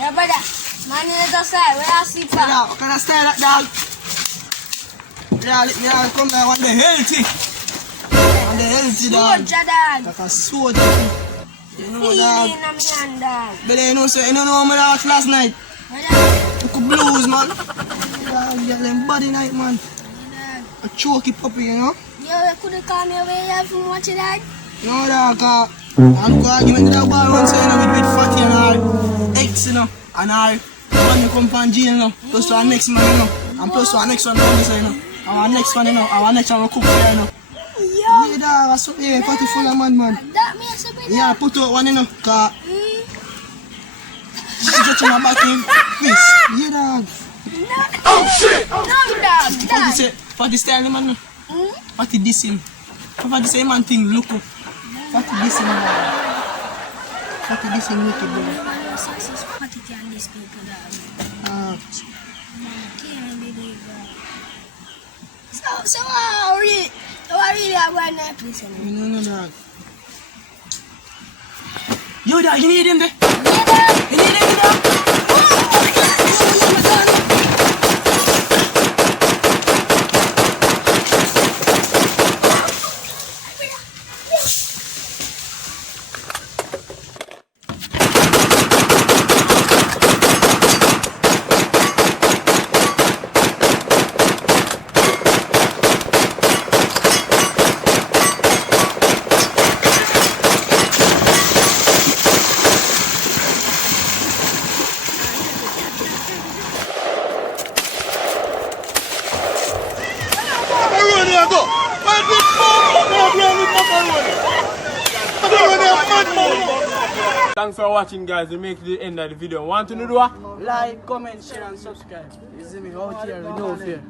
Yeah, brother. Man, you just say, where I see from? What kind of style that dog? Yeah, come there on the healthy. On the healthy dog. Soldier dog. Like a soldier. You know dog. Feeling a man dog. But you know, say, you know how I asked last night? Brother. Look at blues, man. Dog, get them body night, man. A choky puppy, you know? Yo, you couldn't call me away here from watching that? No, dog, I'm going argument with that boy once, you know, with Fatty and our ex, you know, and our man who come from jail, you know, plus to our next man, you know, and plus to our next one, you know, our next one, you know, our next one will cook here, you know. Yo! Yeah, dog, I saw, yeah, Fatty full of man. That me as a brother. Yeah, put out one, you know, cause she's just in her back in this. Yeah, dog. Oh shit! No, dog. Fatty style, man. Fatty this him. Fatty say man thing, look up. Fatty this him. Fatty this him, look up, bro. Success, Fatty can this people, dog. Can't believe that. So how really are going to place him? No, dog. Yo, dog, you need him there? Yeah, dog. You need him there? Thanks for watching, guys. We make the end of the video. Want to know what? Like, comment, share and subscribe. You see me out here, we know fear.